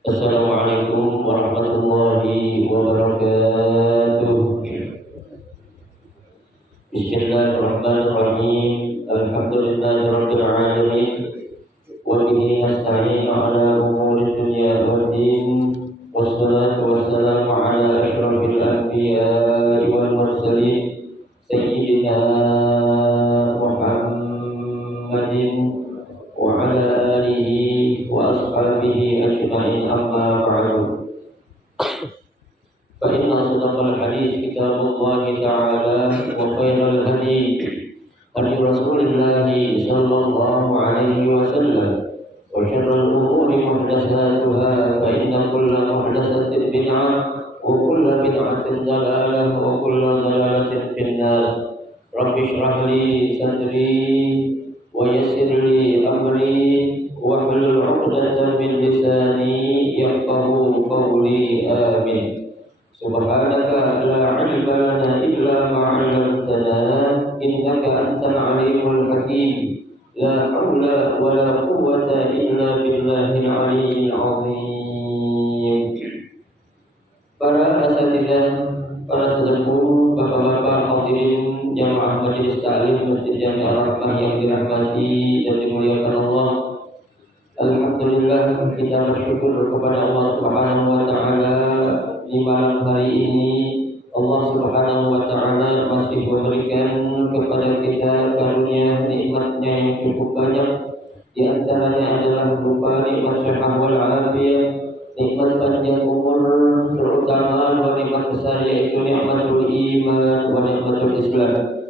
Assalamualaikum warahmatullahi wabarakatuh. Bismillahirrahmanirrahim. Alhamdulillahirabbil alamin. Wa bihi nasta'inu ala umuri dunya waddin. Wassalatu wassalamu ala asyrafil anbiya'i wal mursalin sayyidina Muhammadin wa ala alihi wa ashabihi ajma'in, amma ba'du. Fa inna asdaqal hadits kitabullahi ta'ala wa khairal hadi hadi Rasulillah sallallahu alaihi wasallam wa syarrul umuri muhdatsatuha fa inna kulla muhdatsatin bid'ah wa kulla bid'atin dhalalah wa kulla dhalalatin finnar. Rabbi shrah li sadri wa yassir li amri wahlul 'uqdatam min lisani yafqahu qawli. Amin. Subhanaka la 'ilma lana illa ma 'allamtana innaka antal 'alimul hakim. La haula wa la quwwata illa billahil 'aliyyil 'azim. Para asatidzah, para sesepuh, bapak-bapak hadirin jamaah majelis taklim Masjid Jami' Ar-Rahmah yang dirahmati dan dimuliakan Allah. Alhamdulillah, kita bersyukur kepada Allah Subhanahu wa taala di malam hari ini. Allah Allah Subhanahu wa Ta'ala masih memberikan kepada kita karunia nikmatnya yang cukup banyak. Di antaranya adalah berupa nikmat sehat wal afiyah, nikmat panjang umur, terutama dua nikmat besar yaitu nikmatul iman wa nikmatul Islam,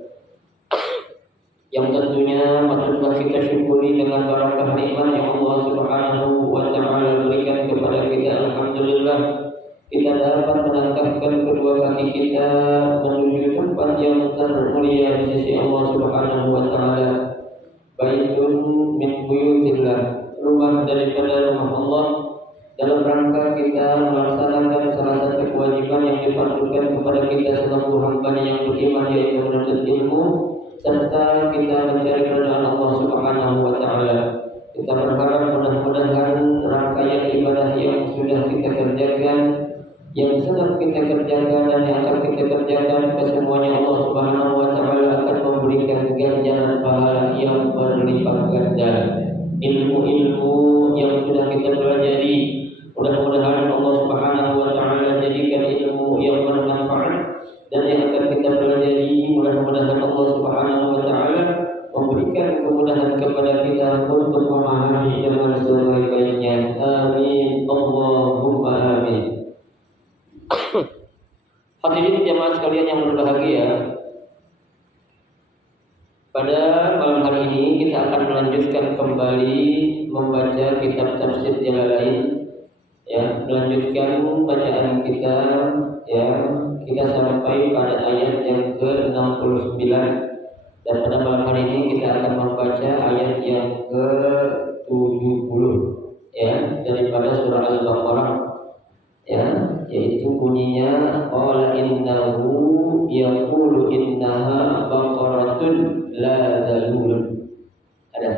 yang tentunya patutlah kita syukuri dengan barakah nikmat yang Allah Subhanahu wa Ta'ala berikan kepada kita. Alhamdulillah, kita dapat melangkahkan kedua kaki kita menuju tempat yang termulia di sisi Allah Subhanahu wa Ta'ala. Baitun min buyutillah, rumah daripada rumah Allah, dalam rangka kita melaksanakan salah satu kewajiban yang difardukan kepada kita selaku hamba yang beriman, yaitu menuntut ilmu serta kita mencari keridhaan Allah Subhanahu wa Ta'ala. Kita berharap mudah-mudahan rangkaian ibadah yang sudah kita kerjakan, yang sedang kita kerjakan dan yang akan kita kerjakan, kesemuanya Allah Subhanahu wa Ta'ala akan memberikan ganjaran pahala yang berlipat ganda. Ilmu-ilmu yang sudah kita pelajari, mudah-mudahan Allah Subhanahu wa Ta'ala jadikan ilmu yang bermanfaat, dan yang akan kita pelajari mudah-mudahan Allah Subhanahu wa Ta'ala memberikan kemudahan kepada kita untuk memahami dengan sebaik-baiknya. Amin Allahumma amin. Hadirin jamaah sekalian yang berbahagia, pada malam hari ini kita akan melanjutkan kembali membaca kitab tafsir Jalalain, ya, melanjutkan bacaan kita, ya. Kita sampai pada ayat yang ke-69, dan pada malam hari ini kita akan membaca ayat yang ke-70, ya, daripada surah Al-Baqarah, ya, yaitu bunyinya qala innahu yaqulu innaha baqaratun la dalulun. Ada.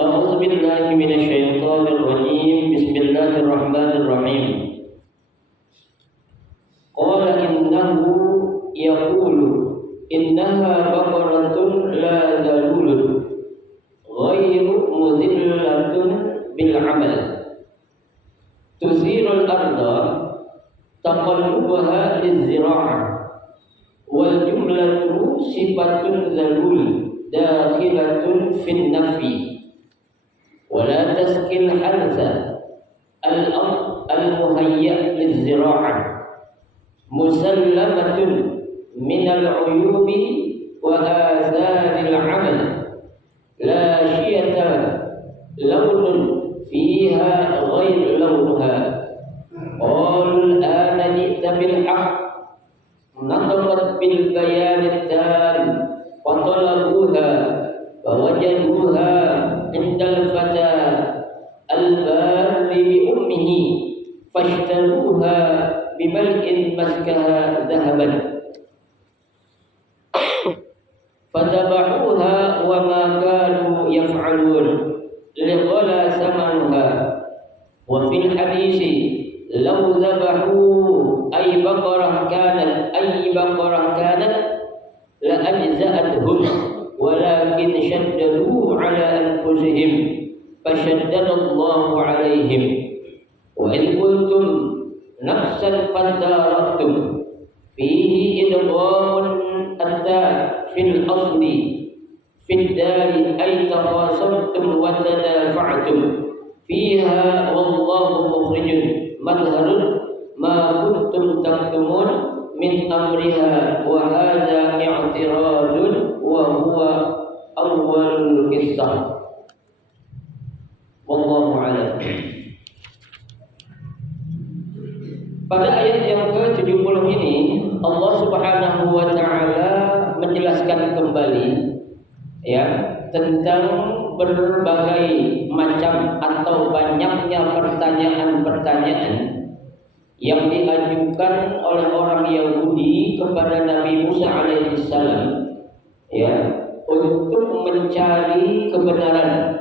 A'udzu billahi minasy syaithanir rajim. Bismillahirrahmanirrahim. Qala innahu yaqulu innaha baqaratun la dalulun ghairu mudillatun bil amal tusirul arda taqallubaha lizzira'ah wal jumlatu sifatun zalul dakhilatun fin nafi wala taskil harza al-muhayya lizzira'ah musallamatun minal uyubi wa azaril amal la syiyata lawnun fiha ghair lawnuha qalul ana ji'ta bil haqq natabat bil bayan tam wa talabuha wa wajaduha indal fata al-bari bi ummihi fashtaruha bimal'in maskaha dhahaban fadabahuha wa ma kanu yaf'alun lighala samanuha wa fil hadisi law dhabahu ay baqarah kanat la ajza'atuhum walakin shaddadu ala anfusihim fashaddadallahu alaihim wa idh qultum nafsan fadaraktum fihi idghamun hatta fil asli fid dari ay takhasamtum wa tadafa'tum fiha wallahu mukhrijun madharun ma kuntum taktumun min amriha wa hadha i'tiradun wa huwa awwalul qissah wallahu a'lam. Pada ayat yang ke-70 ini Allah Subhanahu wa Ta'ala menjelaskan kembali, ya, tentang berbagai macam atau banyaknya pertanyaan-pertanyaan yang diajukan oleh orang Yahudi kepada Nabi Musa alaihissalam, ya, untuk mencari kebenaran,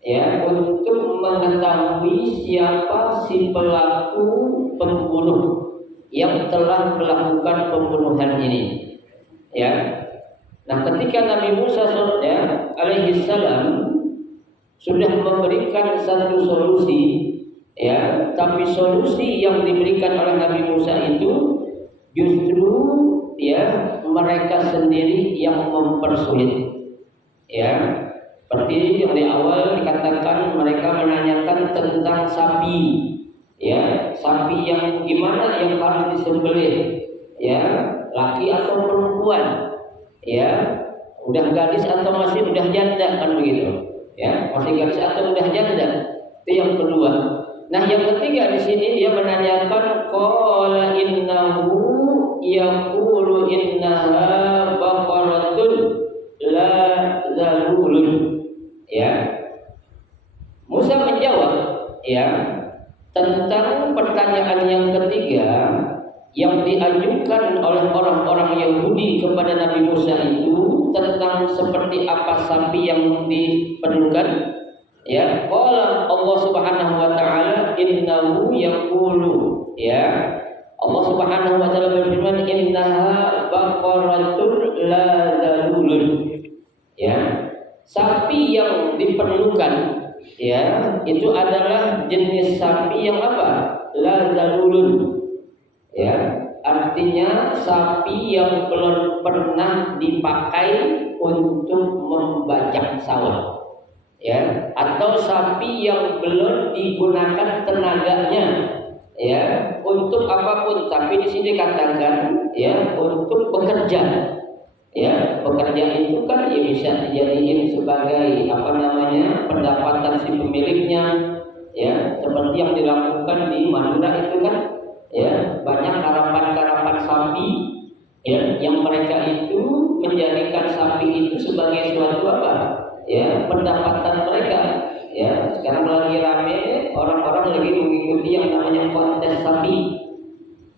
ya, untuk mengetahui siapa si pelaku pembunuh yang telah melakukan pembunuhan ini, ya. Nah, ketika Nabi Musa alaihissalam sudah memberikan satu solusi, Ya, tapi solusi yang diberikan oleh Nabi Musa itu justru ya mereka sendiri yang mempersulit. Ya, seperti yang di awal dikatakan mereka menanyakan tentang sapi. Ya, sapi yang gimana yang harus disembelih? Ya, laki atau perempuan? Ya, udah gadis atau masih udah janda kan begitu? Ya, masih gadis atau udah janda? Itu yang kedua. Nah, yang ketiga di sini dia menanyakan qala innahu yaqulu innaha baqaratun la zalulun. Ya. Musa menjawab ya tentang pertanyaan yang ketiga yang diajukan oleh orang-orang Yahudi kepada Nabi Musa itu tentang seperti apa sapi yang diperlukan. Ya, qala Allah Subhanahu wa taala innahu yaqulu ya. Allah Subhanahu wa taala berfirman innaha baqaratun la zalulun. Ya. Sapi yang diperlukan ya, itu adalah jenis sapi yang apa? La zalulun. Ya, artinya sapi yang belum pernah dipakai untuk membajak sawah. Ya, atau sapi yang belum digunakan tenaganya ya untuk apapun, tapi di sini katakan ya untuk bekerja. Ya, bekerja itu kan ya bisa dijadiin sebagai apa namanya pendapatan si pemiliknya ya, seperti yang dilakukan di Madura itu kan ya banyak karapan-karapan sapi ya yang mereka itu menjadikan sapi itu sebagai suatu apa? Ya, pendapatan mereka. Ya, sekarang lagi rame orang-orang lagi mengikuti yang namanya kontes sapi.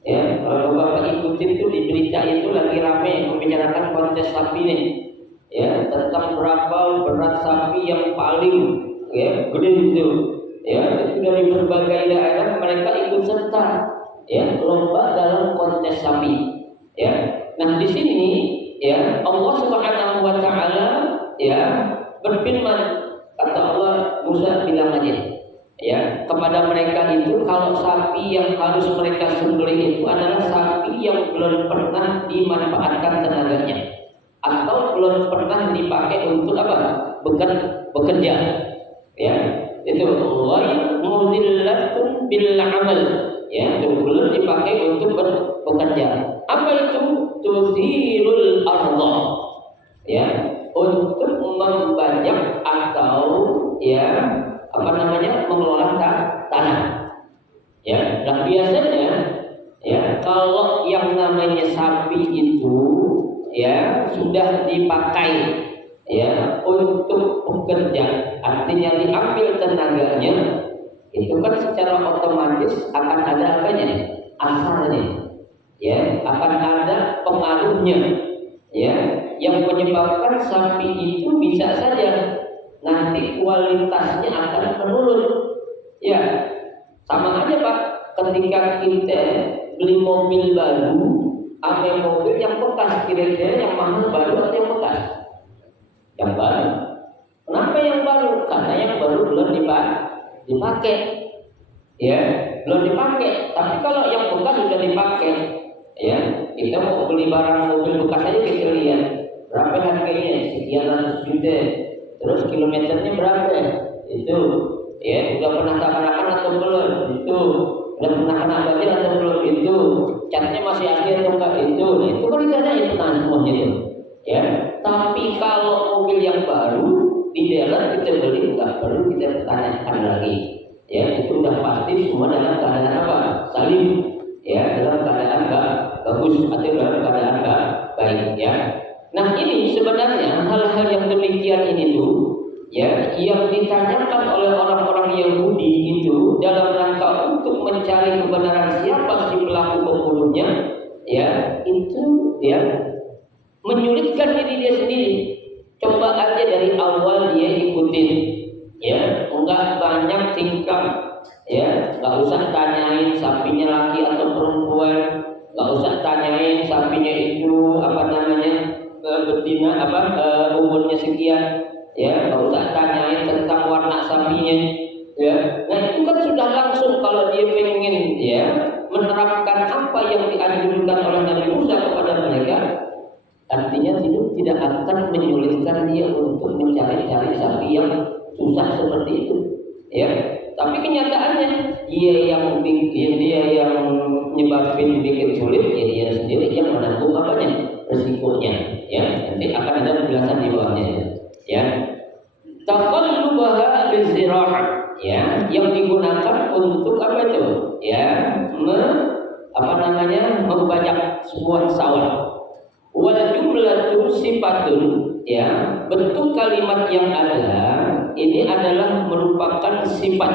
Ya, kalau Bapak ikutin tuh di berita itu lagi rame membicarakan kontes sapi nih. Ya, tentang berapa berat sapi yang paling ya gede itu. Ya, itu dari berbagai daerah mereka ikut serta ya lomba dalam kontes sapi. Ya. Nah, di sini ya Allah Subhanahu wa taala ya berfirman, kata Allah, Musa bilang aja ya kepada mereka itu kalau sapi yang harus mereka sembelih itu adalah sapi yang belum pernah dimanfaatkan tenaganya atau belum pernah dipakai untuk apa? Bekerja. Ya, itu ghair mudillatun bil amal. Ya, itu belum dipakai untuk bekerja. Apa itu? Tuzilul ardh. Ya, untuk membajak atau ya apa namanya mengelola tanah. Ya, dan biasanya ya kalau yang namanya sapi itu ya sudah dipakai ya untuk bekerja, artinya diambil tenaganya, itu kan secara otomatis akan ada apanya? Asarnya. Ya, akan ada pengaruhnya. Ya, yang menyebabkan sapi itu bisa saja nanti kualitasnya akan menurun. Ya, sama aja Pak, ketika kita beli mobil baru, ada mobil yang bekas, kira-kira yang mahal baru atau yang bekas? Yang baru. Kenapa yang baru? Karena yang baru belum dipakai. Ya, belum dipakai. Tapi kalau yang bekas sudah dipakai, ya, kita mau beli barang mobil bekas aja kita lihat berapa harganya, sekian ratus juta, terus kilometernya berapa, itu, ya, udah pernah tabrakan atau belum, itu, udah pernah kena banjir atau belum, itu, catnya masih asli atau enggak, itu kan ditanya itu semuanya itu, ya. Tapi kalau mobil yang baru di dealer kita beli enggak perlu kita tanyakan lagi, ya, itu udah pasti semua dalam keadaan apa? Salim, ya, dalam keadaan enggak bagus atau dalam keadaan enggak baik, ya. Nah, ini sebenarnya hal-hal yang demikian ini tuh ya yang ditanyakan oleh orang-orang Yahudi itu dalam rangka untuk mencari kebenaran siapa si pelaku pembunuhnya, ya, itu ya menyulitkan diri dia sendiri. Coba aja dari awal dia ikutin, ya, enggak banyak tingkah, ya, enggak usah tanyain sapinya laki atau perempuan, enggak usah tanyain sapinya itu apa namanya betina umurnya sekian, ya, nggak usah tanyain tentang warna sapinya, ya. Nah, itu kan sudah langsung Artinya itu tidak akan menyulitkan dia untuk mencari-cari sapi yang susah seperti itu, ya. Tapi kenyataannya dia yang menyebabkan bikin sulit, ya dia sendiri yang menanggung resikonya, ya. Nanti akan ada penjelasan di bawahnya, ya. Taqallubaha lizira'ah, ya, yang digunakan untuk apa itu? Ya, membajak sebuah sawah. Wal jumlatu sifatun, ya, bentuk kalimat yang ada ini adalah merupakan sifat,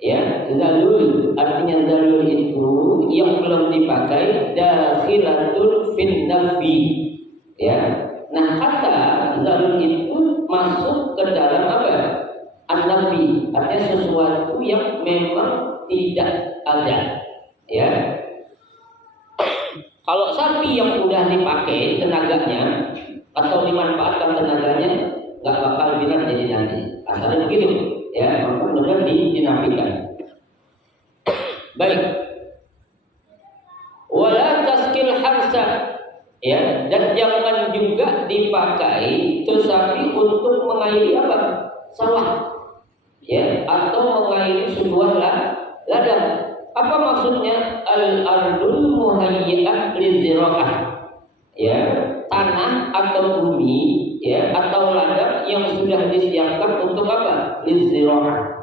ya. Zalul, artinya zalul itu yang belum dipakai, dakhilatun fin nafi, ya. Nah, kata zalul itu masuk ke dalam an-nafi, artinya sesuatu yang memang tidak ada, ya. Kalau sapi yang udah dipakai tenaganya atau dimanfaatkan tenaganya, nggak bakal binar jadi nanti. Asalnya begitu, ya, maka benar dinafikan. Baik. Wala taskil harsa, ya, dan jangan juga dipakai itu sapi untuk mengairi sawah, ya, atau mengairi sebuah ladang. Apa maksudnya al-ardul muhayya'ah lizira'ah? Ya, tanah atau bumi, ya, atau ladang yang sudah disiapkan untuk lizira'ah.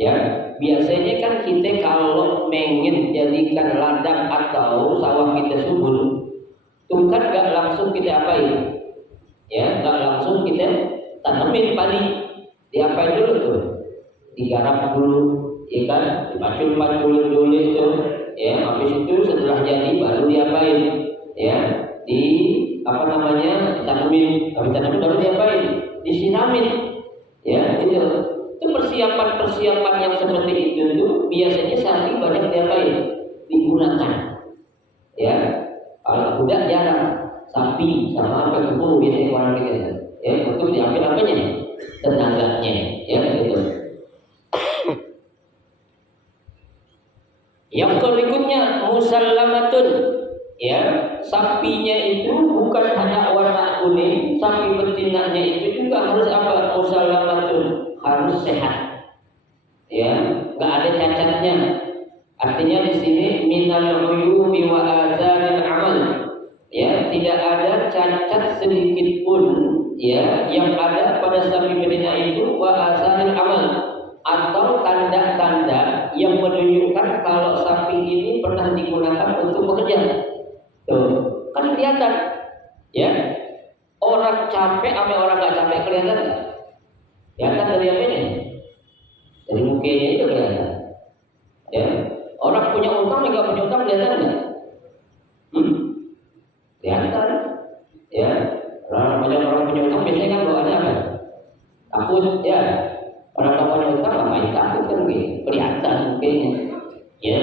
Ya, biasanya kan kita kalau pengen jadikan ladang atau sawah kita subur, itu kan gak langsung kita apain? Ya, gak langsung kita tanamin padi. Diapain dulu tuh? Digarap dulu, ya kan, dipacul-paculin dulu itu, ya. Habis itu setelah jadi baru diapain, ya, ditanemin. Habis tanamin baru diapain, disiramin, ya. Itu persiapan yang seperti itu biasanya sapi banyak diapain, digunakan, ya. Kalau kuda jarang, sapi sama kebo biasanya orang kita, ya, untuk diambil tenaganya, ya, gitu. Yang berikutnya musallamatun, ya, sapinya itu bukan hanya warna kuning, sapi betinanya itu juga harus musallamatun, harus sehat, ya, nggak ada cacatnya. Artinya di sini minal uyubi wa azanil amal, ya, tidak ada cacat sedikit pun, ya, yang ada pada sapi betina itu, wa azanil amal, atau tanda-tanda yang menunjukkan kalau sapi ini pernah digunakan untuk bekerja. Tuh, kan kelihatan, ya. Orang capek sama orang nggak capek kelihatan nggak? Kelihatan dari apanya? Dari mukanya itu kelihatan, ya. Orang punya utang, nggak punya utang kelihatan nggak? Kelihatan, ya. Orang punya utang biasanya kan bawaannya takut, ya. Orang punya utang ngapain takut kan, gitu. Kelihatan mukanya, ya.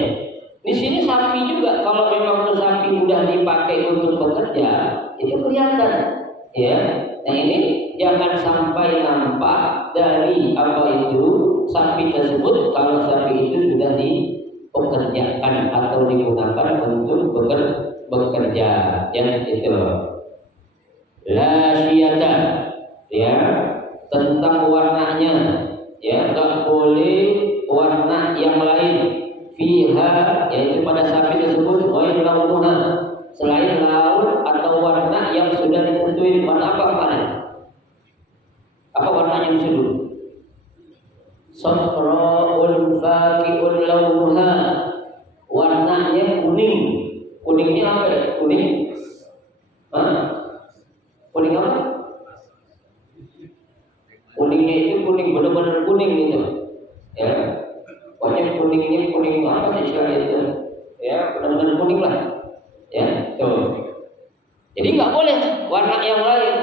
Di sini sapi juga, kalau memang itu sapi udah dipakai untuk bekerja, itu kelihatan, ya. Nah, ini jangan sampai nampak dari sapi tersebut kalau sapi itu sudah dipekerjakan atau digunakan untuk bekerja, yang itu. La syiyata, ya, tentang warnanya, ya, nggak boleh warna yang lain, fiha, yaitu pada sapi tersebut, ghair launuha, selain laun atau warna yang sudah ditentuin. Warna apa kemarin? Apa warnanya dulu? Safra'ul faqi'ul launuha, warnanya kuning. Kuningnya apa ya? Kuning? Kuning apa? Kuningnya itu kuning, benar-benar kuning gitu, ya. Pokoknya kuningnya kuning apa sih istilahnya itu, ya, benar-benar kuning lah, ya. Tuh. Jadi nggak boleh warna yang lain,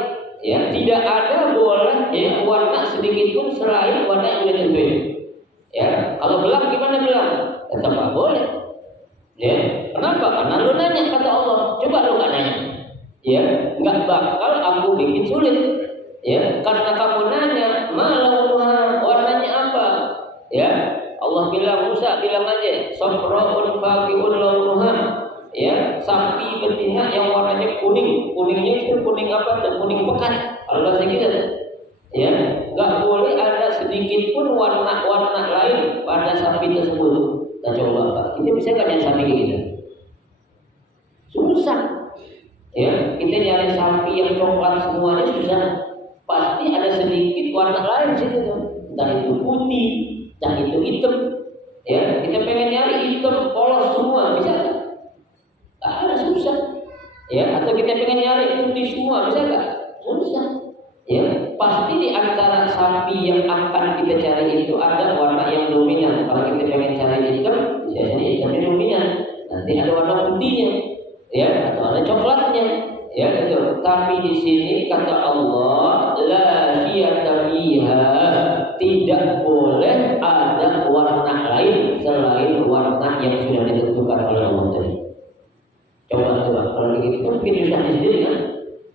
ya. Tidak ada boleh, ya, warna sedikit pun selain warna yang sudah ditentuin, ya. Kalau gelap gimana gelap? Tetap nggak boleh, ya. Kenapa? Karena lu nanya, kata Allah. Coba lu nggak nanya, ya, nggak bakal aku bikin sulit, ya. Karena kamu nanya, malaunuha, warnanya apa, ya. Allah bilang, Musa bilang aja, safra'un faqi'un launuha, ya sapi betina yang warnanya kuning, kuningnya itu kuning apa? Kuning pekat. Kalau bahasa kita, ya nggak boleh ada sedikit pun warna lain pada sapi tersebut. Kita coba Pak, kita bisa nggak nyari sapi kayak gitu? Susah. Ya, kita nyari sapi yang coklat semuanya susah. Pasti ada sedikit warna lain situ tuh. Entah itu putih, entah itu hitam. Ya, kita pengen nyari hitam polos semua, bisa nggak? Nggak ada, susah. Ya, atau kita pengen nyari putih semua, bisa nggak? Susah. Ya, pasti di antara sapi yang akan kita cari itu ada warna yang dominan. Kalau kita pengen cari hitam, biasanya hitamnya dominan. Nanti ada warna putihnya, ya, atau ada coklatnya, ya gitu. Tapi di sini kata Allah, la syiyata fiha, tidak boleh ada warna lain selain warna yang sudah ditentukan oleh Allah tadi. Coba kalau begitu mungkin susah sendiri kan?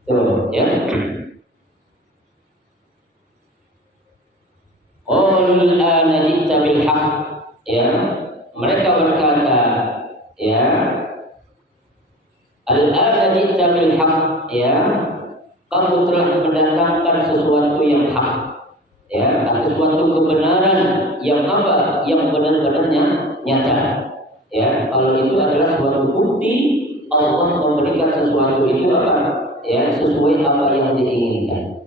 Tuh, ya. Qulul ana ji'ta bil haqq, ya. Mereka berkata, ya, al-ana ji'ta bil haqq, ya. Kamu telah mendatangkan sesuatu yang hak, ya, atau sesuatu kebenaran yang apa? Yang benar-benarnya nyata. Ya, kalau itu adalah suatu bukti Allah memberikan sesuatu itu apa? Ya, sesuai apa yang diinginkan.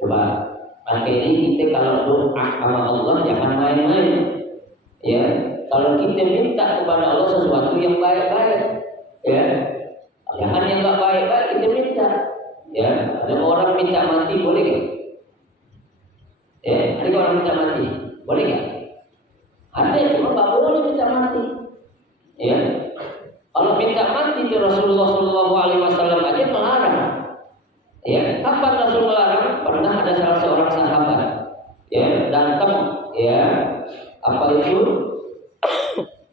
Coba pakai ini kita kalau doa sama Allah jangan main-main. Ya, kalau kita minta kepada Allah sesuatu yang baik-baik, ya, jangan yang nggak baik-baik kita minta. Ya, ada orang minta mati boleh nggak? Ya, ada orang minta mati boleh nggak? Ada, cuma nggak boleh minta mati. Ya, kalau minta mati di Rasulullah SAW aja melarang. Ya, kapan Rasul melarang? Pernah ada salah seorang sahabat, ya, datang, ya, apa itu,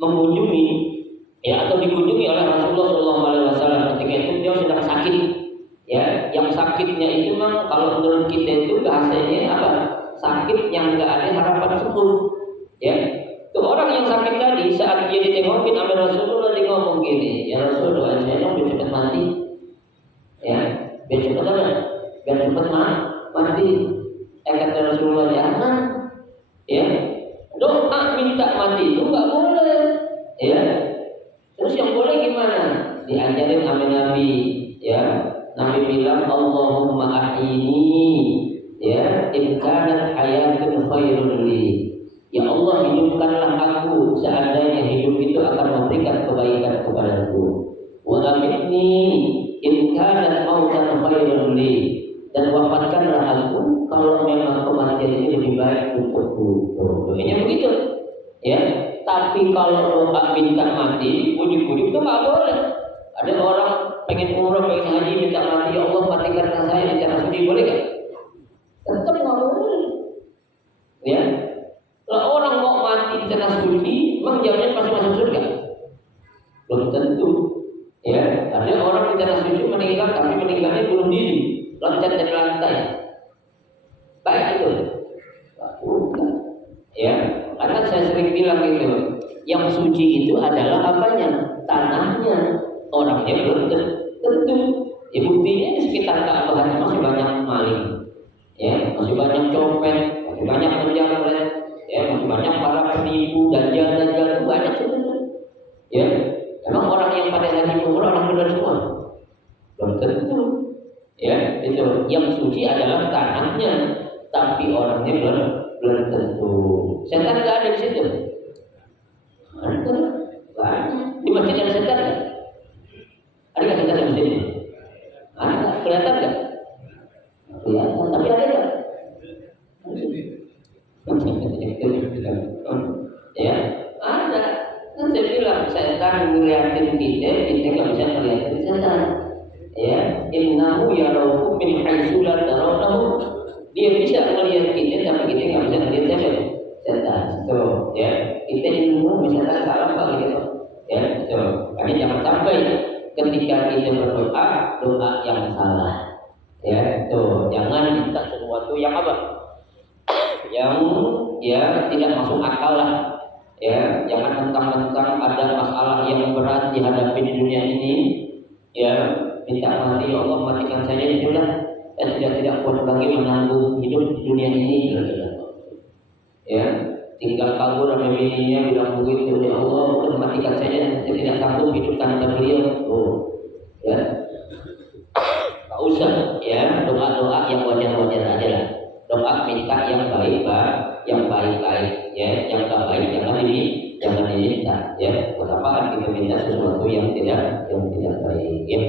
mengunjungi, ya, atau dikunjungi oleh Rasulullah SAW. Ketika itu dia sedang sakit, ya, yang sakitnya itu memang kalau menurut kita itu bahasanya apa? Sakit yang nggak ada harapan sembuh, ya. Tuh orang yang sakit tadi saat dia ditengokin sama Rasulullah, dia ngomong gini, ya Rasulullah, saya dong biar cepat mati, ya, biar cepat apa? Biar cepat mati. Kata Rasulullah, jangan, ya, doa minta mati itu nggak boleh, ya. Terus yang boleh gimana? Diajarin sama Nabi, ya. Nabi bilang, Allahumma ahyini, ya, in kanat hayatun khairun li. Ya Allah, hidupkanlah aku seandainya hidup itu akan memberikan kebaikan kepadaku. Wa amitni in kanat mautan khairun li. Dan wafatkanlah aku kalau memang kematian ini lebih baik untukku. Doanya begitu, ya. Tapi kalau doa minta mati, ujuk-ujuk itu nggak boleh. Ada orang pengen umroh, pengen haji, minta mati, ya Allah matikan saya di tanah suci, boleh nggak? Tetap nggak boleh, ya. Kalau orang mau mati di tanah suci, memang jawabannya pasti masuk surga? Belum tentu, ya. Ada orang di tanah suci meninggal, tapi meninggalnya bunuh diri, loncat dari lantai. Baik itu, bukan, ya. Karena saya sering bilang gitu, yang suci itu adalah apanya? Tanahnya. Orangnya belum tentu. Ya, buktinya di sekitar Ka'bah masih banyak maling, ya, masih banyak copet, masih banyak penjamret, ya, masih banyak para penipu, dajjal itu banyak sebenarnya. Ya, memang orang yang pada haji umrah orang benar semua? Belum tentu. Ya, itu yang suci adalah tanahnya, tapi orangnya belum tentu. Setan nggak ada di situ. Ada, banyak. Di masjid ada setan nggak? Ada nggak setan di sini? Ada, kelihatan nggak? Kelihatan, tapi ada nggak? Ya, ada. Kan saya bilang setan ngeliatin kita nggak bisa ngeliatin setan. Ya, innahu yaraukum min haitsu la tarawnahu. Dia bisa melihat kita, tapi kita nggak bisa melihat setan. Tuh, ya, kita ilmu bisa salah apa gitu. Ya, tuh. Makanya jangan sampai ketika kita berdoa, doa yang salah. Ya, tuh, jangan minta sesuatu yang apa? Yang ya tidak masuk akal lah. Ya, jangan mentang-mentang ada masalah yang berat dihadapi di dunia ini, ya minta mati, ya Allah matikan saya itulah, saya tidak kuat lagi menanggung hidup di dunia ini. Ya, tinggal kabur sama bininya bilang begitu, ya Allah matikan saya tidak sanggup hidup tanpa beliau. Ya, nggak usah, ya doa-doa yang wajar-wajar aja lah. Doa minta yang baik-baik, ya yang tak baik jangan diminta, ya. Kenapa kita minta sesuatu yang tidak baik, ya.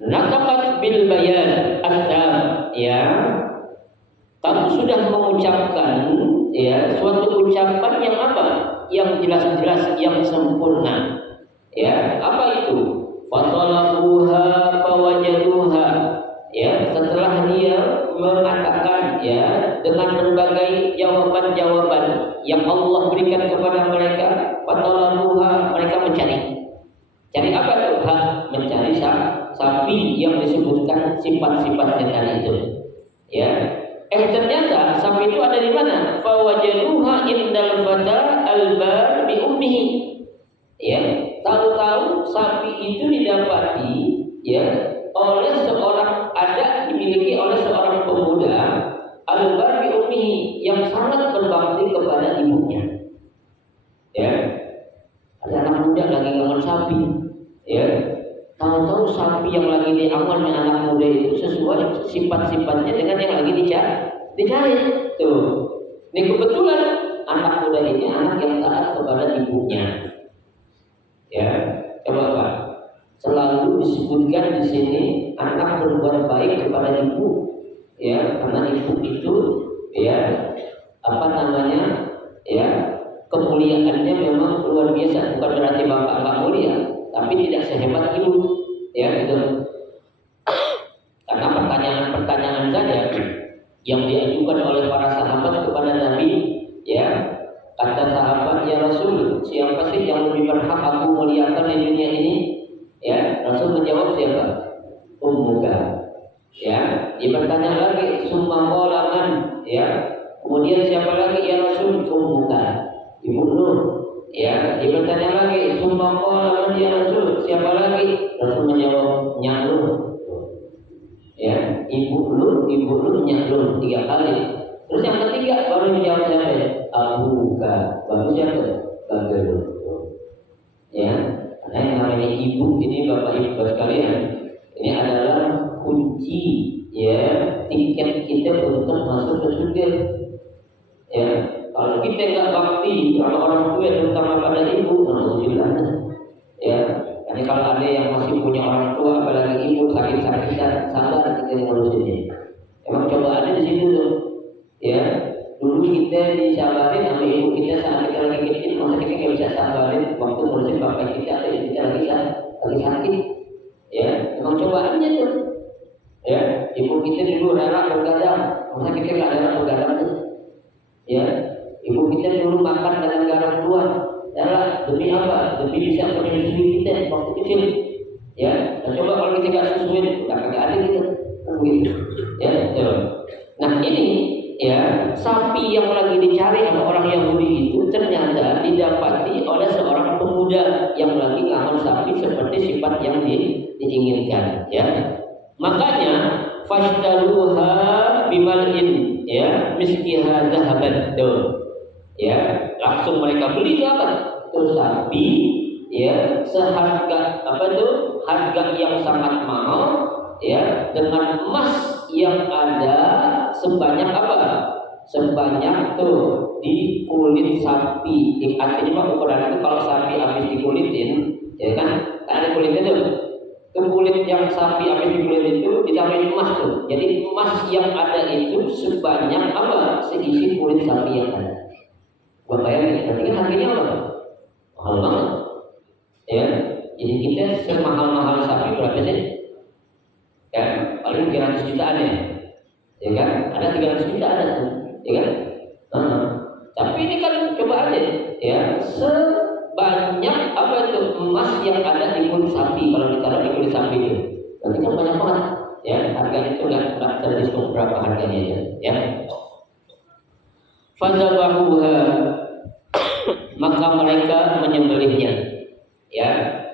Natakat bil bayan adam, ya. Kamu sudah mengucapkan, ya, suatu ucapan yang apa? Yang jelas-jelas, yang sempurna, ya. Apa itu? Fatalabuha fawajaduha. Ya, setelah dia mengatakan, ya, dengan berbagai jawaban-jawaban yang Allah berikan kepada mereka, fatalabuha, mereka mencari. Cari apa tuh? Mencari sapi yang disebutkan sifat-sifatnya tadi itu. Ya. Ternyata sapi itu ada di mana? Fawajaduha indal fata albar bi ummihi. Ya, tahu-tahu sapi itu didapati, ya, oleh seorang, dimiliki oleh seorang pemuda albar bi ummihi yang sangat berbakti kepada ibunya. Ya, ada anak muda lagi ngangon sapi, ya, tahu-tahu sapi yang lagi diamalnya anak muda itu sesuai sifat-sifatnya dengan yang lagi dicari. Tuh, ini kebetulan anak muda ini anak yang taat kepada ibunya. Ya, coba Pak, selalu disebutkan di sini anak berbuat baik kepada ibu, ya, karena ibu itu, ya, apa namanya, ya, kemuliaannya memang luar biasa. Bukan berarti bapak nggak mulia, tapi tidak sehebat ibu, ya, gitu. Karena pertanyaan-pertanyaan saja yang diajukan oleh para sahabat kepada Nabi, ya, kata sahabat, ya Rasul, siapa sih yang lebih berhak aku muliakan di dunia ini? Ya, Rasul menjawab, siapa? Ummuka. Ya, dia bertanya lagi, summa qala man, ya. Kemudian siapa lagi, ya Rasul? Ummuka, ibu lu. Ya, dia bertanya lagi, summa qala man, ya Rasul, siapa lagi? Rasul menjawab, nyak lu. Ya, ibu lu, nyak lu, 3 kali. Terus yang ketiga baru dijawab siapa? Abuka, baru siapa? Bapak lu. Ya, karena yang namanya ibu ini, bapak ibu sekalian, ini adalah kunci, ya, tiket kita untuk masuk ke surga. Ya, kalau kita nggak bakti sama orang tua, terutama pada ibu, alhamdulillah. Ya, karena kalau ada yang masih punya orang tua, apalagi ibu sakit-sakitan, sabar kita ngurusinnya. Emang coba ada di situ tuh. Ya, dulu kita disabarin sama ibu kita saat kita lagi kecil, masa kita nggak bisa sabarin waktu ngurusin bapak kita atau ibu kita lagi sakit. Ya, emang cobaannya tuh. Ya, ibu kita dulu rela bergadang, masa kita nggak rela bergadang tuh. Ya, ibu kita dulu makan dengan garam tuang, rela demi apa? Demi bisa menyusui kita waktu kecil. Ya, nah, coba kalau kita nggak susuin, nggak ada gitu. Begitu. Ya, coba. Nah ini, ya, sapi yang lagi dicari oleh orang Yahudi itu ternyata didapati oleh seorang pemuda yang lagi ngamal sapi seperti sifat yang diinginkan, ya. Makanya fashtaluha bimalin, ya, miskiha zahaban, tuh, ya, langsung mereka beli apa? Tuh sapi, ya, seharga apa tuh? Harga yang sangat mahal, ya, dengan emas yang ada sebanyak apa? Sebanyak tuh di kulit sapi. Artinya mah ukuran itu kalau sapi habis dikulitin, ya kan? Ada kulitnya tuh. Ke kulit yang sapi habis dikulit itu ditambahin emas tuh. Jadi emas yang ada itu sebanyak apa? Seisi kulit sapi yang ada. Gua bayangin, berarti kan harganya apa? Mahal banget. Ya. Jadi kita semahal-mahal sapi berapa sih? Ya, paling 300 juta ada, ya kan? Ada 300 juta ada tuh, ya kan? Tapi ini kan coba aja, ya, sebanyak apa itu emas yang ada di kulit sapi. Kalau ditaruh di kulit sapi itu, berarti kan banyak banget, ya. Harganya itu nggak terdiskon berapa harganya, ya. Fadzabahuha, maka mereka menyembelihnya. Ya,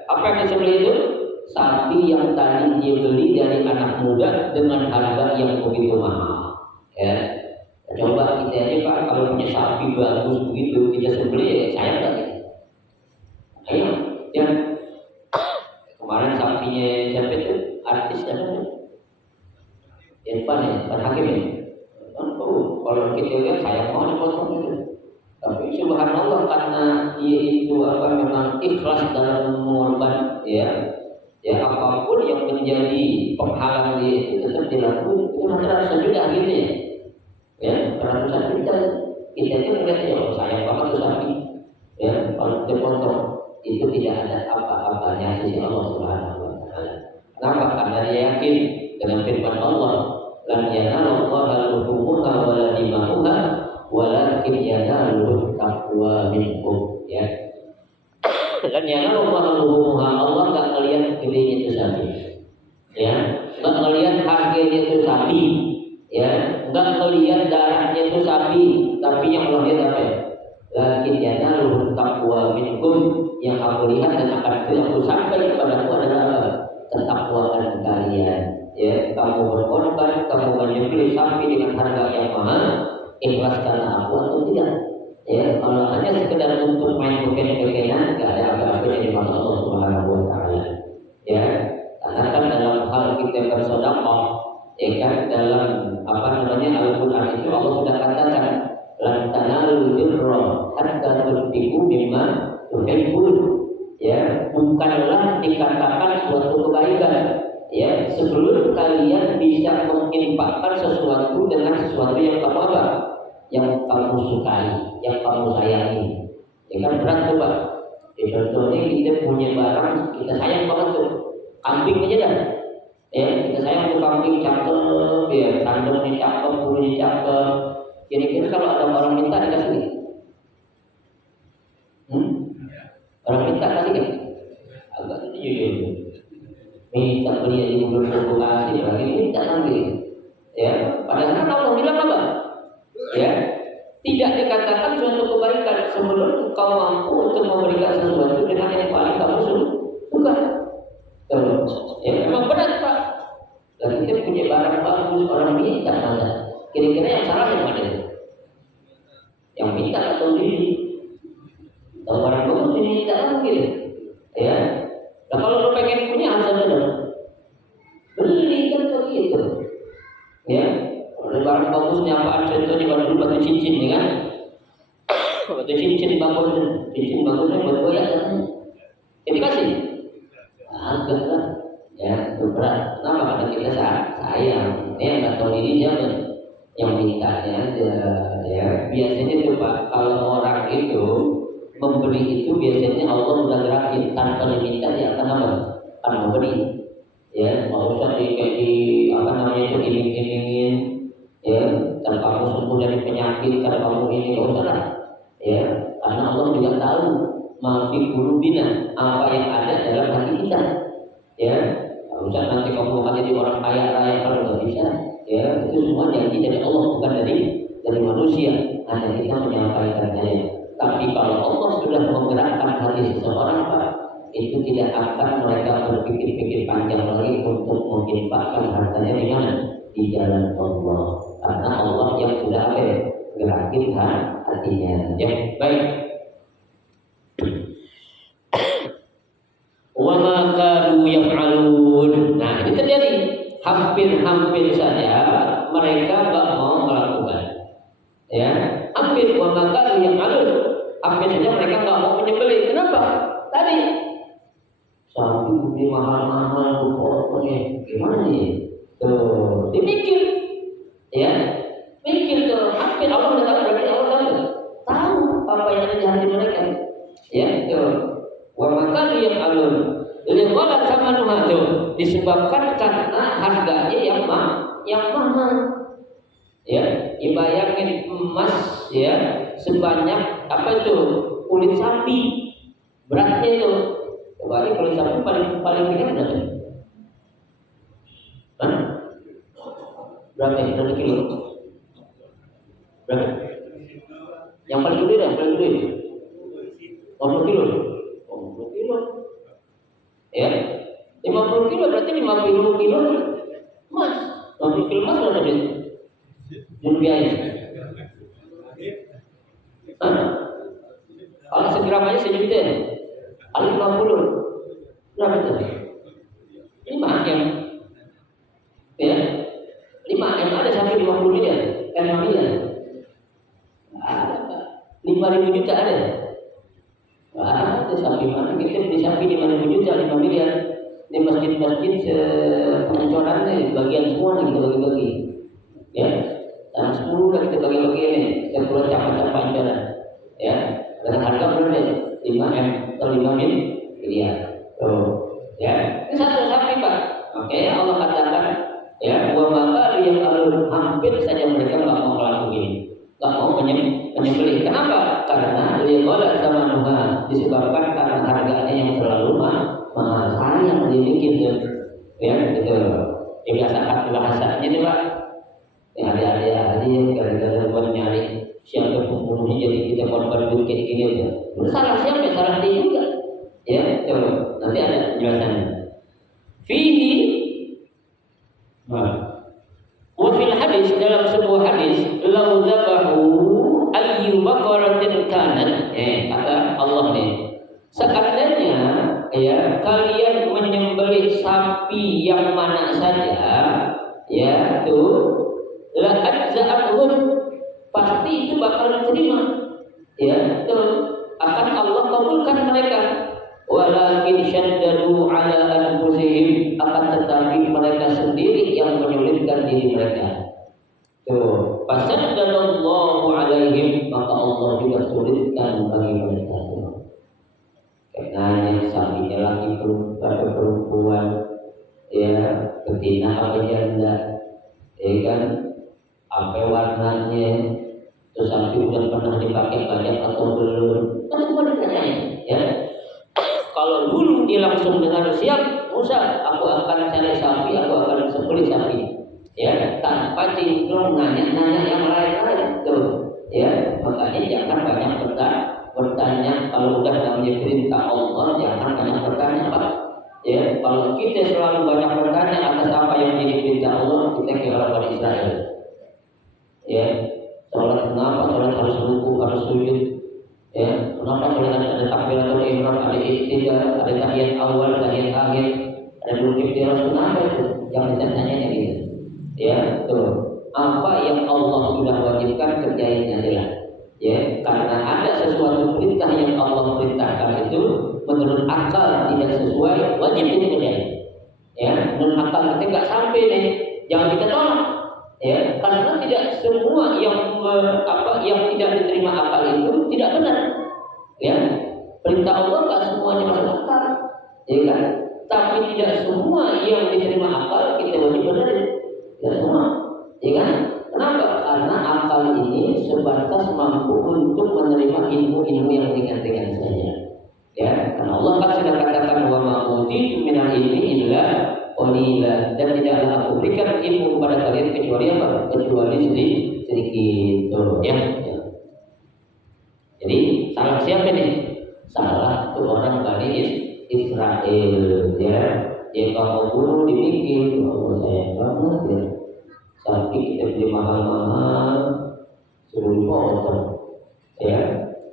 apa yang disembelih itu? Sapi yang tadi dia beli dari anak muda dengan harga yang begitu mahal. Ya, coba kita aja Pak, kalau punya sapi bagus begitu kita sembelih, ya sayang nggak gitu? Ayo, ya. Kemarin sapinya siapa itu? Artis apa itu? Irfan Hakim ya. Kalau kita lihat sayang banget potong itu. Tapi subhanallah karena dia itu memang ikhlas dalam mengorban, ya apapun yang menjadi penghalang dia itu tetap dilakukan. Itu ratusan juta gitu ya ratusan juta. Kita itu melihat sayang banget tuh sapi, ya kalau dipotong itu tidak ada apa-apanya sisi Allah Subhanahu Wa Taala. Kenapa? Karena dia yakin dengan firman Allah, lan yanalallaha luhumuha wala dima'uha walakin yanaluhu taqwa minkum, ya. Dan yanalallaha luhumuha, Allah enggak melihat gedenya itu sapi, ya, enggak melihat harganya itu sapi, ya, enggak melihat darahnya itu sapi, tapi yang Allah lihat apa ya? Lakin yanaluhu taqwa minkum, yang aku lihat dan akan aku sampai kepadamu adalah apa? Ketakwaan kalian. Ya, kamu berkorban, kamu menyembelih sapi dengan harga yang mahal, ikhlas karena aku atau tidak? Ya, kalau hanya sekedar untuk main beken-bekenan, tidak ada apa-apa yang dimaksud Allah Subhanahu Wa Taala. Ya, karena kan dalam hal kita bersedekah, ya kan dalam Al-Quran itu Allah sudah katakan, lan tanalul birra hatta tunfiqu mimma tuhibbun. Ya, bukanlah dikatakan suatu kebaikan, ya, sebelum kalian bisa menginfakkan sesuatu dengan sesuatu yang kamu apa? Yang kamu sukai, yang kamu sayangi. Ya kan berat coba. Ya, contohnya kita punya barang, kita sayang banget tuh. Kambing aja dah. Ya, kita sayang tuh kambing cakep, ya, kandungnya cakep, bulunya cakep. Kira-kira kalau ada orang minta dikasih? Orang minta kasih kan? Agak jujur. Minta beli di belum kasih lagi minta lagi, ya. Padahal kan Allah bilang apa? Ya, tidak dikatakan suatu kebaikan sebelum kau mampu untuk memberikan sesuatu dengan yang paling kamu suka. Ya memang berat Pak. Dan kita punya barang bagus, orang minta masa. Kira-kira yang salah yang mana? Yang minta atau diri? Kalau barang bagus minta lagi, ya. Nah kalau lo pengen punya harus ada beli kan begitu, ya. Kalau barang bagusnya apaan? Contohnya kalau dulu batu cincin, ya kan? Batu cincin bagusnya buat goyang kan? Jadi kasih, agak lah, ya itu berat. Kenapa? Karena kita sayang, ya nggak tahu diri jangan yang mintanya aja, ya. Biasanya tuh Pak, kalau orang itu memberi itu biasanya Allah udah gerakin tanpa diminta dia akan apa? Akan memberi, ya. Mau usah di iming-imingin, ya. Dan kamu sembuh dari penyakit, dan kamu ini nggak usah lah, ya. Karena Allah juga tahu mafi qulubina, apa yang ada dalam hati kita, ya. Nggak usah nanti kamu akan jadi orang kaya raya, kalau nggak bisa, ya. Itu semua janji dari Allah, bukan dari manusia. Hanya kita menyampaikannya. Tapi kalau Allah sudah menggerakkan hati seseorang Pak, itu tidak akan mereka berpikir-pikir panjang lagi untuk menginfakkan hartanya di mana? Di jalan Allah. Karena Allah yang sudah gerakin hatinya. Ya, baik. Wa ma kanu yaf'alun. Nah, ini terjadi. Hampir saja mereka enggak mau melakukan. Ya, hampir wa ma kanu yaf'alun. Hampir saja mereka nggak mau menyembelih. Kenapa? Tadi sapi beli mahal-mahal, pokoknya gimana nih? Tuh, dimikir, ya, mikir tuh. Hampir Allah udah tahu, berarti Allah tahu apa yang ada di hati mereka. Ya, tuh. Wa makan yang alun, liwala sama nuhatu, disebabkan karena harganya yang mahal. Ya, dibayangin emas, ya, sebanyak apa itu? Kulit sapi. Beratnya itu. Coba ini kulit sapi paling ringan berapa? Hah? Berapa kilo? Berapa? Yang paling gede dan paling gede 50 kilo. 50 kilo. Ya. 50 kilo berarti 50 kilo emas. 50 kilo emas berapa duit? Rupiahnya. Kalau segram aja sejuta. Kalau 50 berapa itu? 5 M. Ya. 5 M ada sampai 50 miliar. 5 miliar. 5.000 juta ada. Ada sapi mana kita beli sapi 5.000 juta 5 miliar. Di masjid-masjid pengecoran bagian semua kita bagi-bagi. Ya. Dan 10 kita bagi-bagi ini. Setiap capai jalan. Ya. Dengan harga berapa? 5 M atau 5 miliar. Ya. Ini satu sapi, Pak. Oke, Allah katakan ya, wa maka yang hampir saja mereka enggak mau melakukan ini. Enggak mau menyembelih. Kenapa? Karena liqala zamanuha, disebabkan karena harganya yang terlalu mahal. Sayang dia bikin tuh. Ya, gitu. Ya biasa bahasanya nih, Pak. Ya ada gara-gara buat nyari siapa pembunuhnya jadi kita korban duit kayak gini aja. Salah siapa? Salah dia juga. Ya, coba nanti ada penjelasannya. Fihi wa fil hadis, dalam sebuah hadis, lau zabahu ayyu baqaratin kanat, kata Allah nih, seandainya ya kalian menyembelih sapi yang mana saja, ya tuh la ajza'atuhum, pasti itu bakal diterima, ya tuh akan Allah kabulkan mereka. Walakin syaddadu ala anfusihim, akan tetapi mereka sendiri yang menyulitkan diri mereka. Tuh, fasaddadallahu alaihim, maka Allah juga sulitkan bagi mereka. Karena yang sapinya laki perempuan, ya betina apa janda, ya kan, apa warnanya, terus sapi udah pernah dipakai banyak atau belum, kan semua ditanya, ya. Kalau dulu dia langsung dengan siap, Musa, aku akan cari sapi, aku akan sembelih sapi, ya, tanpa cenderung nanya-nanya yang lain-lain, tuh, ya, makanya jangan banyak bertanya. Kalau udah namanya perintah Allah, jangan banyak bertanya, Pak. Ya, kalau kita selalu banyak bertanya atas apa yang jadi perintah Allah, kita kayak orang Israel. Ya, sholat kenapa? Sholat harus ruku, harus sujud. Ya, kenapa sholat ada takbiratul ihram, ada iktidal, ada tahiyat awal, tahiyat akhir, ada dulu iftiras, kenapa itu? Yang ditanya gitu. Ya, tuh. Apa yang Allah sudah wajibkan kerjain adalah, ya, karena ada sesuatu perintah yang Allah perintahkan itu menurut akal tidak sesuai, wajib dikerjain. Ya, menurut akal kita nggak sampai nih, jangan kita tolak. Ya, karena tidak semua yang yang tidak diterima akal itu tidak benar. Ya, perintah Allah nggak semuanya masuk akal, ya kan? Tapi tidak semua yang diterima akal kita wajib benar. Tidak semua, ya kan? Kenapa? Karena akal ini sebatas mampu untuk menerima ilmu-ilmu yang ringan-ringan saja. Ya, karena Allah kan sudah katakan wa ma utitu minal ilmi illa qalila, dan tidaklah aku berikan ilmu kepada kalian kecuali apa? Kecuali sedikit. Ya. Jadi salah siapa nih? Salah tuh orang Bani Israel, ya. Dia kalau guru dibikin, oh saya banget ya. Sapi kita beli mahal-mahal, suruh dipotong, ya.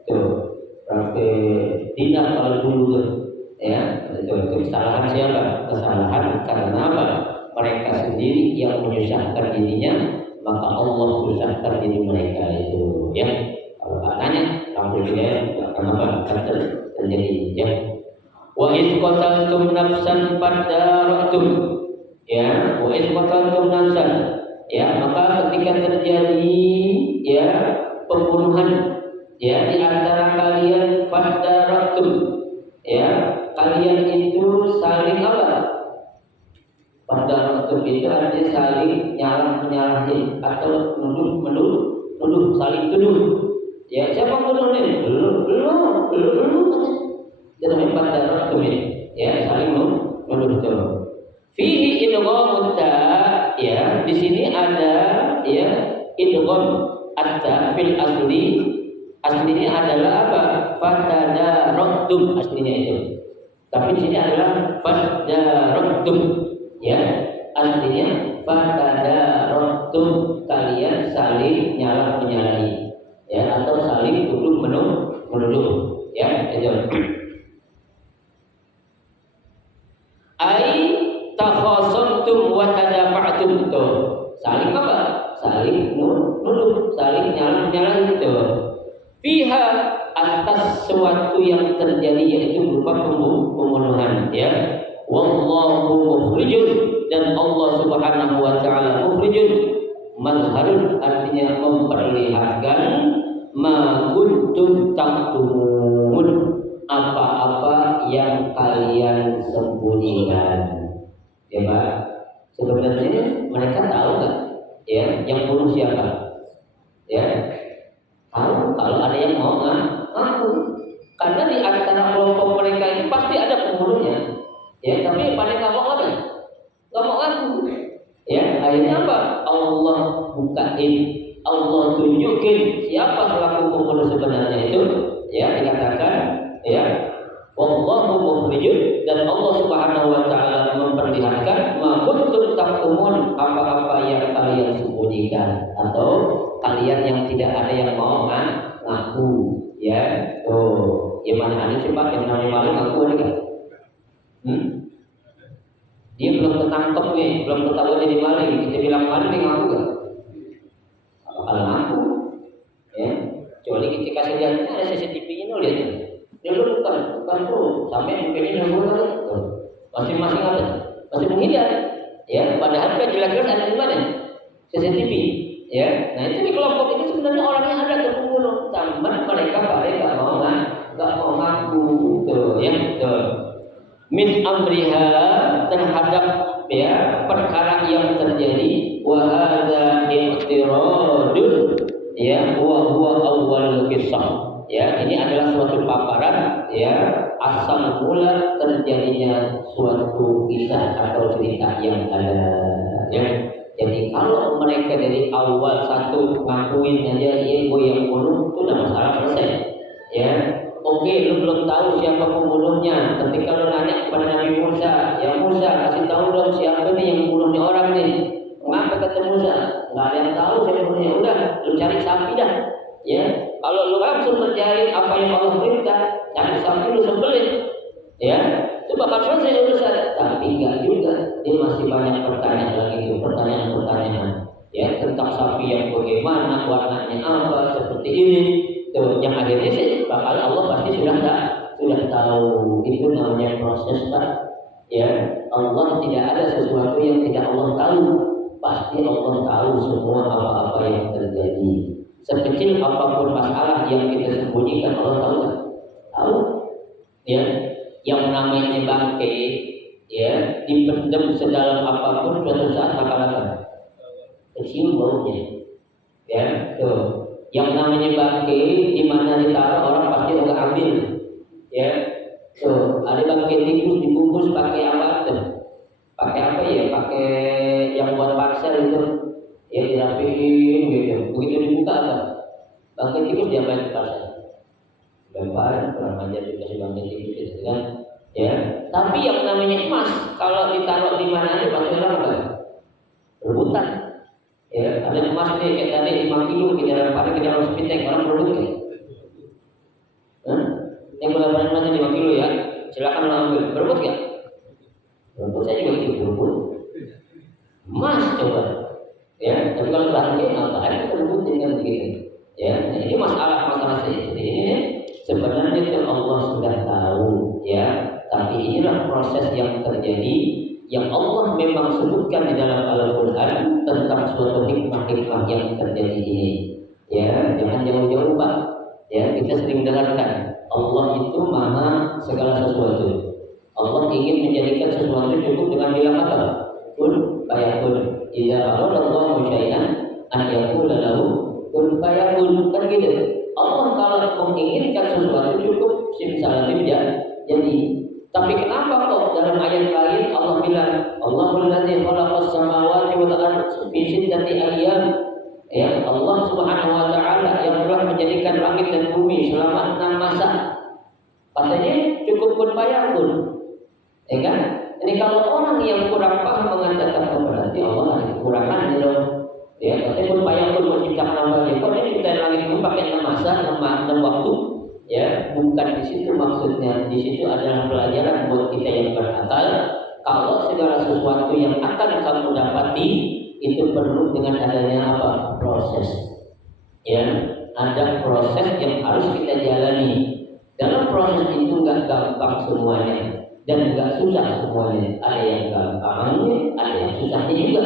Tuh, pakai tidak kalau dulu tuh, ya. Itu kesalahan siapa? Kesalahan karena apa? Mereka sendiri yang menyusahkan dirinya, maka Allah susahkan diri mereka itu, ya. Kalau tanya, alhamdulillah, kenapa terjadi, ya. Wa in qataltum nafsan fadara'tum, ya. Wa in qataltum nafsan, ya, maka ketika terjadi, ya, pembunuhan, ya, di antara kalian, fadara'tum, ya, kalian itu saling apa? Fadara'tum itu artinya saling nyalah-nyalahin atau nuduh, saling tuduh. Ya, siapa bunuhnya? Belum. Jadi fadara'tum ini, ya, saling nuduh itu. Fihi idghamut ta, ya, di sini ada, ya, idgham at-ta fil asli, Aslinya adalah apa? Fatadaraktum aslinya itu. Tapi di sini adalah fatadaraktum, ya. Aslinya fatadaraktum, kalian saling nyalah menyalahi, ya, atau saling tuduh menuduh, ya, itu. Ai takhasamtum wa tadafa'tum, tuh. Saling apa? Saling nuduh, saling nyalah itu. Fiha, atas sesuatu yang terjadi, yaitu berupa pembunuhan, ya. Wallahu mukhrijun, dan Allah Subhanahu wa taala mukhrijun, mazharun, artinya memperlihatkan, ma kuntum taktumun, apa-apa yang kalian sembunyikan. Ya Pak, sebenarnya mereka tahu nggak, ya, yang bunuh siapa? Ya, tahu kalau ada yang mau ngaku, karena di antara kelompok mereka ini pasti ada pembunuhnya, ya, tapi paling nggak mau apa? Nggak mau ngaku, ya. Akhirnya apa? Allah bukain, Allah tunjukin siapa selaku pembunuh sebenarnya itu, ya, dikatakan, ya, wallahu mukhrijun, dan Allah Subhanahu wa taala memperlihatkan, ma kuntum taktumun, apa-apa yang kalian sembunyikan atau kalian yang tidak ada yang mau ngaku, ya. Oh, gimana ada sih Pak yang namanya maling ngaku ada kan? Dia belum ketangkep nih, belum ketahuan jadi maling, kita bilang maling dia ngaku kan? Kalau ngaku, ya, kecuali kita kasih lihat ada CCTV-nya, lo lihat. Dia bukan tuh, sampai mungkin masing-masing apa? Masih menghindar, ya. Padahal kan jelas-jelas ada di mana CCTV, ya. Nah itu di kelompok ini sebenarnya orangnya ada tuh pembunuh, cuman mereka nggak mau ngaku, tuh, ya, tuh. Min amriha, terhadap, ya, perkara yang terjadi, wa hadza i'tiradun, ya, wa huwa awwal qissah. Ya, ini adalah suatu paparan, ya, asal mula terjadinya suatu kisah atau cerita yang ada, ya. Jadi kalau mereka dari awal satu ngakuin aja, iya gue yang bunuh, itu udah masalah selesai, ya. Oke, lu belum tahu siapa pembunuhnya. Ketika lu nanya kepada Nabi Musa, ya Musa, kasih tahu dong siapa nih yang bunuhnya orang nih. Mengapa kata Musa? Nggak ada yang tahu siapa pembunuhnya. Udah, lu cari sapi dah, ya. Kalau lu langsung kerjain apa yang Allah perintah, cari sapi lu sembelih, ya, itu bakal selesai urusan. Tapi enggak juga, dia masih banyak pertanyaan lagi itu, pertanyaan, ya, tentang sapi yang bagaimana, warnanya apa, seperti ini, tuh, yang akhirnya sih bakal Allah pasti sudah tahu. Itu namanya proses, Pak, ya. Allah tidak ada sesuatu yang tidak Allah tahu, pasti Allah tahu semua apa-apa yang terjadi. Sekecil apapun masalah yang kita sembunyikan, Allah tahu kan? Tahu, ya. Yang namanya bangkai, ya, dipendam sedalam apapun, suatu saat bakal kecium baunya, ya. Tuh, yang namanya bangkai di mana ditaruh orang pasti nggak ambil, ya. Tuh, ada bangkai tikus dibungkus pakai apa tuh? Pakai apa ya? Pakai yang buat parsel itu. Ya dirapiin gitu, begitu dibuka apa? Bangkai tikus diapain di pasar? Gambar, kurang ajar dikasih bangkai tikus gitu kan? Ya. Tapi yang namanya emas, kalau ditaruh di mana aja pasti orang apa? Rebutan. Ya, ada emas nih kayak tadi 5 kilo kita lempar ke dalam sepiteng, orang berebut kan? Yang berapa emasnya 5 kilo ya? Silakan ambil. Berebut nggak? Berebut, saya juga gitu berebut. Emas coba. Ya, tapi kalau bangkai ngapain rebutin kan begitu, ya. Nah, ini masalah seperti ini sebenarnya itu Allah sudah tahu, ya. Tapi inilah proses yang terjadi, yang Allah memang sebutkan di dalam Al-Quran tentang suatu hikmah-hikmah yang terjadi ini, ya. Jangan jauh-jauh Pak, ya. Kita sering dengarkan Allah itu maha segala sesuatu. Allah ingin menjadikan sesuatu cukup dengan bilang apa? Kun fayakun. Idza aradallahu syai'an an yaqula lahu kun fayakun, kan gitu. Allah kalau menginginkan sesuatu cukup simsalabim jadi. Tapi kenapa kok dalam ayat lain Allah bilang Allahul ladzi khalaqas samawati wal arda fi sittati ayyam Ya, Allah Subhanahu wa taala yang telah menjadikan langit dan bumi selama 6 masa. Katanya cukup kun fayakun. Ya kan? Ini kalau orang yang kurang paham mengatakan berarti Allah ada kekurangan gitu. Ya, katanya kun fayakun menciptakan Allah. Kok dia ciptain langit bumi pakai 6 masa, 6 waktu? Ya, bukan di situ maksudnya. Di situ adalah pelajaran buat kita yang berakal. Kalau segala sesuatu yang akan kamu dapati itu perlu dengan adanya apa? Proses. Ya, ada proses yang harus kita jalani. Dalam proses itu nggak gampang semuanya dan nggak susah semuanya. Ada yang gampangnya, ada yang susahnya juga.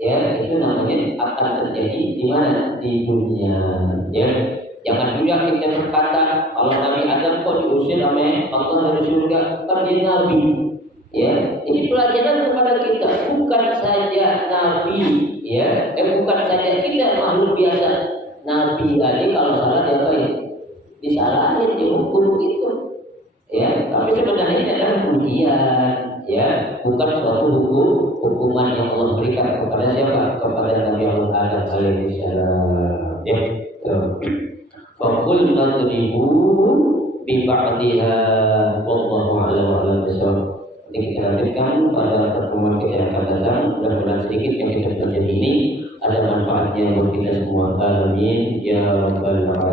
Ya, itu namanya akan terjadi di mana? Di dunia. Ya, jangan juga kita berkata kalau Nabi Adam kok diusir oleh Allah dari surga, kan dia nabi. Ya, ini pelajaran kepada kita, bukan saja nabi, ya, bukan saja kita makhluk biasa. Nabi tadi kalau salah dia apa ya? Disalahin, dihukum gitu, ya. Tapi sebenarnya ini adalah ujian, ya, bukan suatu hukuman yang Allah berikan kepada siapa? Kepada Nabi Allah Adam alaihissalam. Ya, fakul nadribu bi ba'diha wallahu a'lam bishawab. Jadi kita lanjutkan pada pertemuan kita yang akan datang. Mudah-mudahan sedikit yang kita pelajari ini ada manfaatnya buat kita semua. Amin ya rabbal alamin.